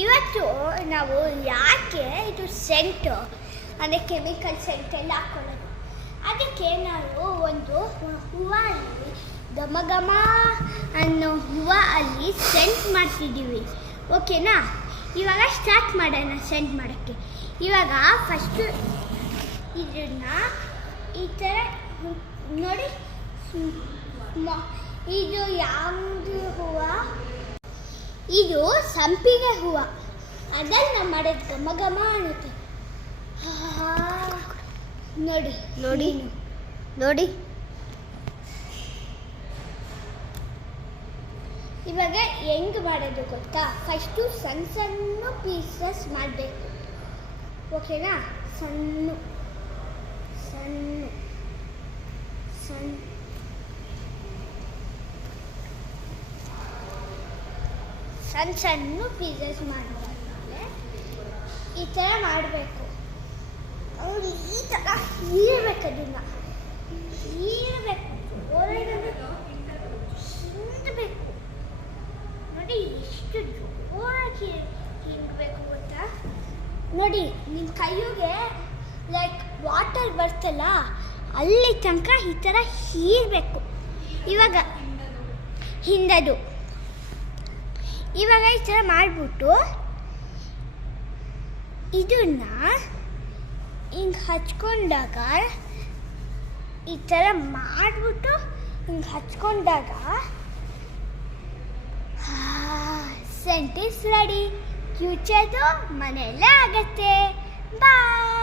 ಇವತ್ತು ನಾವು ಯಾಕೆ ಇದು ಸೆಂಟು ಅಂದರೆ ಕೆಮಿಕಲ್ ಸೆಂಟ್ ಎಲ್ಲ ಹಾಕೊಳ್ಳೋದು, ಅದಕ್ಕೆ ನಾವು ಒಂದು ಹೂವಲ್ಲಿ ಘಮ ಘಮ ಅನ್ನೋ ಹೂವು ಅಲ್ಲಿ ಸೆಂಟ್ ಮಾಡ್ತಿದ್ದೀವಿ. ಓಕೆನಾ? ಇವಾಗ ಸ್ಟಾರ್ಟ್ ಮಾಡೋಣ ಸೆಂಟ್ ಮಾಡೋಕ್ಕೆ. ಇವಾಗ ಫಸ್ಟು ಇದನ್ನು ಈ ಥರ ನೋಡಿ, ಇದು ಯಾವುದು ಹೂವು? ಇದು ಸಂಪಿಗೆ ಹೂವು. ಅದನ್ನು ನಾವು ಮಾಡೋದು ಘಮ ಘಮ ಅನ್ನುತ್ತೆ. ನೋಡಿ ನೋಡಿ ನೋಡಿ. ಇವಾಗ ಹೆಂಗೆ ಮಾಡೋದು ಗೊತ್ತಾ? ಫಸ್ಟು ಸಣ್ಣ ಸಣ್ಣ ಪೀಸಸ್ ಮಾಡಬೇಕು. ಓಕೆನಾ? ಸಣ್ಣ ಸಣ್ಣ ಸಣ್ಣ ಸಣ್ಣ ಸಣ್ಣ ಪೀಸಸ್ ಮಾಡಿದ್ಮೇಲೆ ಈ ಥರ ಮಾಡಬೇಕು. ಅವ್ರು ಈ ಥರ ಹೀರಬೇಕು, ಅದನ್ನು ಹೀರಬೇಕು, ಹಿಂಡಬೇಕು. ನೋಡಿ ಎಷ್ಟು ಜೋರಾಗಿ ಹಿಂಡಬೇಕು ಗೊತ್ತಾ? ನೋಡಿ ನಿಮ್ಮ ಕೈಗೆ ಲೈಕ್ ವಾಟರ್ ಬರ್ತಲ್ಲ, ಅಲ್ಲಿ ತನಕ ಈ ಥರ ಹೀರಬೇಕು. ಇವಾಗ ಹಿಂಡೋದು. ಇವಾಗ ಈ ಥರ ಮಾಡಿಬಿಟ್ಟು ಇದನ್ನು ಹಿಂಗೆ ಹಚ್ಕೊಂಡಾಗ, ಈ ಥರ ಮಾಡಿಬಿಟ್ಟು ಹಿಂಗೆ ಹಚ್ಕೊಂಡಾಗ ಸೆಂಟ್ ಇಸ್ ರೆಡಿ. ಫ್ಯೂಚರ್ದು ಮನೆಯಲ್ಲೇ ಆಗತ್ತೆ. ಬಾಯ್.